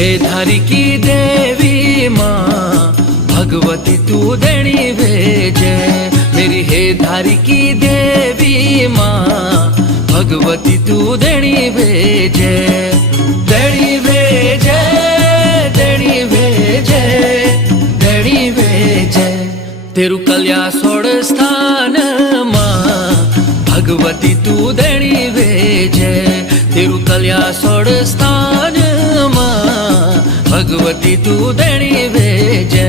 हे धारी की देवी माँ भगवती तू देणी भेजे। मेरी हे धारी की देवी माँ भगवती तू देणी भेजे। देणी भेजे, देणी भेजे, देणी भेजे। तेरू कल्या सोड़ स्थान माँ भगवती तू देणी भेजे। तेरू कल्या सोड़ स्थान माँ भगवती तू देणी भेजे।